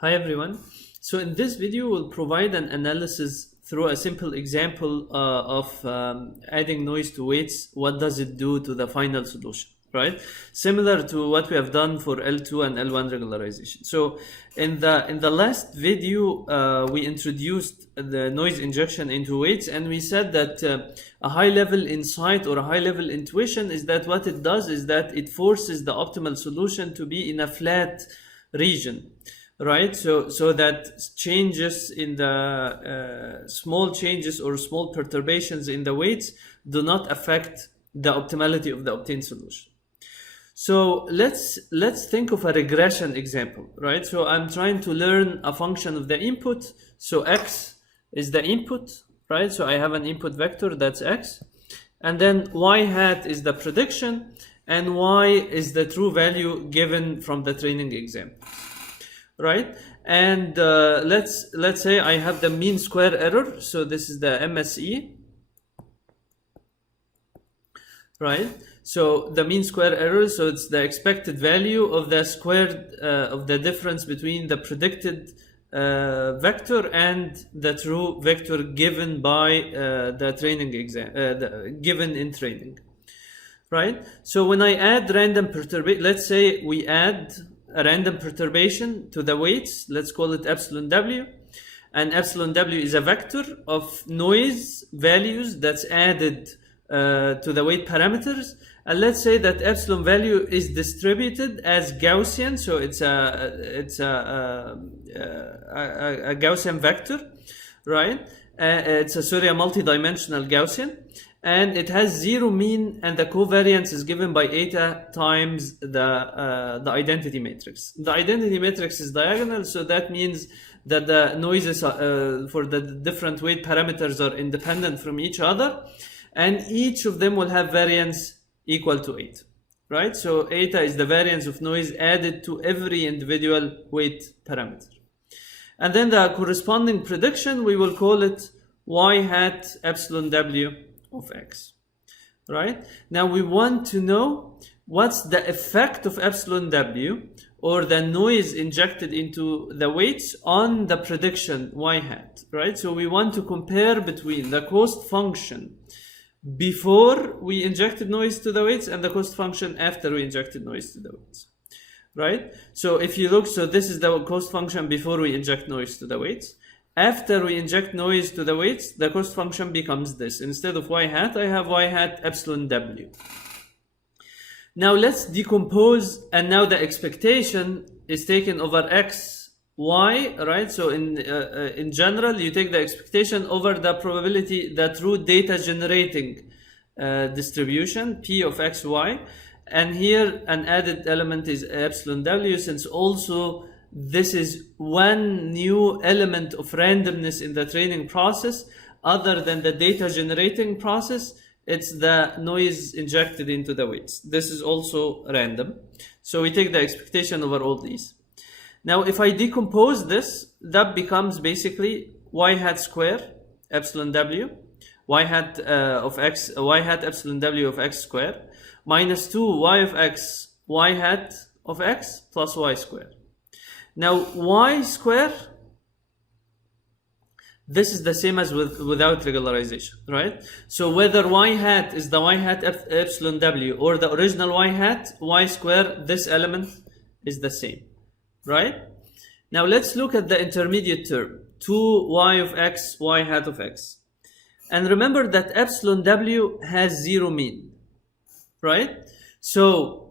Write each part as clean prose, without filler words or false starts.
Hi everyone. So in this video, we'll provide an analysis through a simple example of adding noise to weights. What does it do to the final solution, right? Similar to what we have done for L2 and L1 regularization. So in the last video, we introduced the noise injection into weights, and we said that a high-level insight or a high-level intuition is that what it does is that it forces the optimal solution to be in a flat region. Right, so that changes in the small changes or small perturbations in the weights do not affect the optimality of the obtained solution. So let's think of a regression example, right? So I'm trying to learn a function of the input. So x is the input, right? So I have an input vector that's x, and then y hat is the prediction, and y is the true value given from the training example. Right, and let's say I have the mean square error. So this is the MSE, right? So the mean square error, so it's the expected value of the squared of the difference between the predicted vector and the true vector given by the training exam, given in training, right? So when I add random perturbation, let's say we add a random perturbation to the weights, let's call it epsilon w, and epsilon w is a vector of noise values that's added to the weight parameters, and let's say that epsilon value is distributed as Gaussian, so it's a Gaussian vector, right? It's a multi-dimensional Gaussian, and it has zero mean, and the covariance is given by eta times the identity matrix. The identity matrix is diagonal, so that means that the noises for the different weight parameters are independent from each other, and each of them will have variance equal to 8, right? So eta is the variance of noise added to every individual weight parameter. And then the corresponding prediction, we will call it y hat epsilon w of x, right? Now we want to know what's the effect of epsilon w, or the noise injected into the weights, on the prediction y hat, right? So we want to compare between the cost function before we injected noise to the weights and the cost function after we injected noise to the weights, right? So if you look, so this is the cost function before we inject noise to the weights. After we inject noise to the weights, the cost function becomes this. Instead of y hat, I have y hat epsilon w. Now let's decompose, and now the expectation is taken over x, y, right? So in general, you take the expectation over the probability, the true data generating distribution, p of x, y. And here an added element is epsilon w, since also this is one new element of randomness in the training process other than the data generating process. It's the noise injected into the weights. This is also random. So we take the expectation over all these. Now if I decompose this, that becomes basically y hat square epsilon w, y hat of x, y hat epsilon w of x square, minus 2 y of x, y hat of x plus y square. Now y square, this is the same as without regularization, right? So whether y hat is the y hat epsilon w or the original y hat, y square, this element is the same, right? Now let's look at the intermediate term, 2y of x, y hat of x. And remember that epsilon w has zero mean, right? So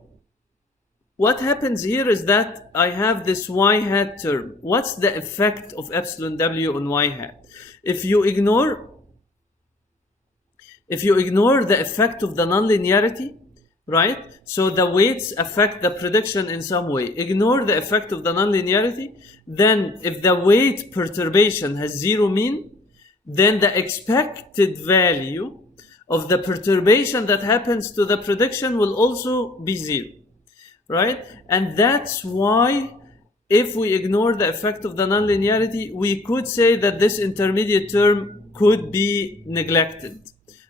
what happens here is that I have this y hat term. What's the effect of epsilon w on y hat? If you ignore the effect of the nonlinearity, right? So the weights affect the prediction in some way. Ignore the effect of the nonlinearity. Then if the weight perturbation has zero mean, then the expected value of the perturbation that happens to the prediction will also be zero. Right? And that's why if we ignore the effect of the nonlinearity, we could say that this intermediate term could be neglected,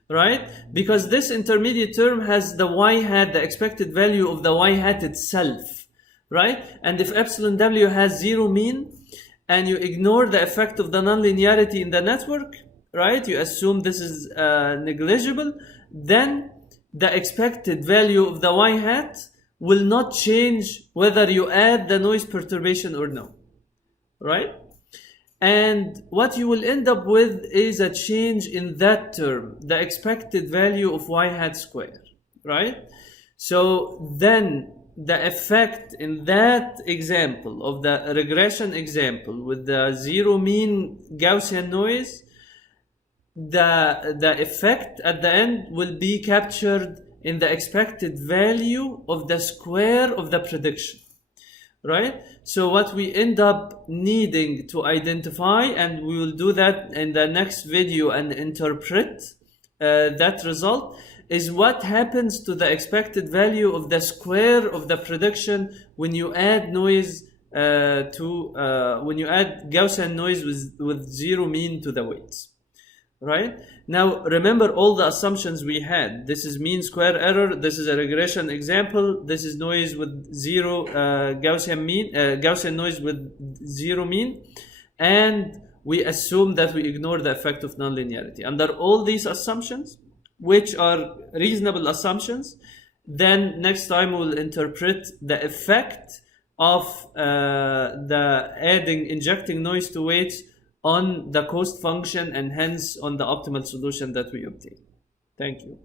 right? Because this intermediate term has the y hat, the expected value of the y hat itself, right? And if epsilon w has zero mean, and you ignore the effect of the nonlinearity in the network, right? You assume this is negligible, then the expected value of the y hat will not change whether you add the noise perturbation or no, right? And what you will end up with is a change in that term, the expected value of y hat square, right? So then the effect in that example of the regression example with the zero mean Gaussian noise, the effect at the end will be captured in the expected value of the square of the prediction, right? So what we end up needing to identify, and we will do that in the next video and interpret that result, is what happens to the expected value of the square of the prediction when you add noise when you add Gaussian noise with zero mean to the weights, right? Now remember all the assumptions we had. This is mean square error, this is a regression example, this is noise with zero Gaussian noise with zero mean, and we assume that we ignore the effect of nonlinearity. Under all these assumptions, which are reasonable assumptions, then next time we will interpret the effect of injecting noise to weights on the cost function, and hence on the optimal solution that we obtain. Thank you.